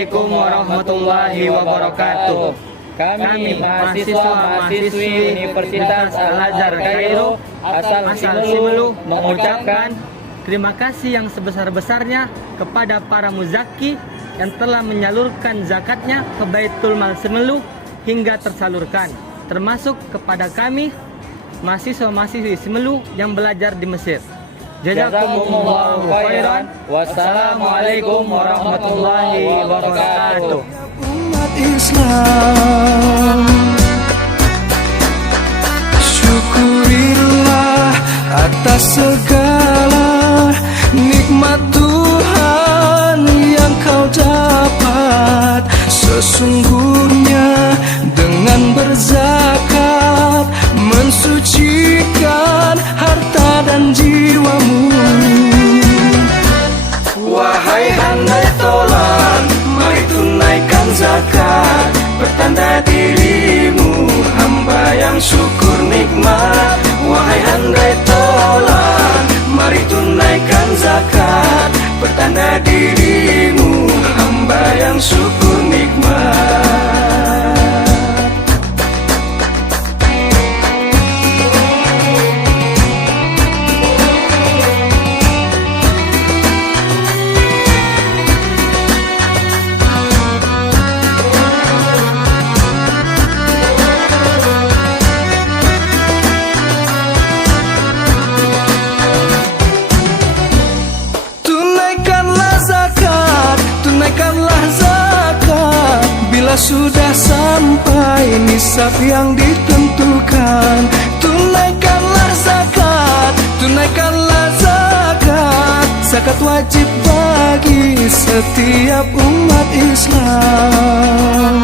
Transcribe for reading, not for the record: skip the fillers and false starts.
Assalamualaikum warahmatullahi wabarakatuh. Kami mahasiswa-mahasiswi Universitas Al-Azhar Kairo asal Simelu mengucapkan terima kasih yang sebesar-besarnya kepada para muzaki yang telah menyalurkan zakatnya ke Baitul Mal Simelu hingga tersalurkan, termasuk kepada kami mahasiswa-mahasiswi Simelu yang belajar di Mesir. Jazakumullahu khairan. Wassalamualaikum warahmatullahi wabarakatuh. Umat Islam, syukurilah atas segala nikmat Tuhan yang kau dapat. Sesungguhnya dengan berzakat mensucikan harta dan jiwamu. Wahai handai tolan, mari tunaikan zakat, pertanda dirimu hamba yang syukur nikmat. Wahai handai tolan, mari tunaikan zakat, pertanda dirimu hamba yang syukur nikmat. Tunaikanlah zakat bila sudah sampai nisab yang ditentukan. Tunaikanlah zakat, tunaikanlah zakat. Zakat wajib bagi setiap umat Islam.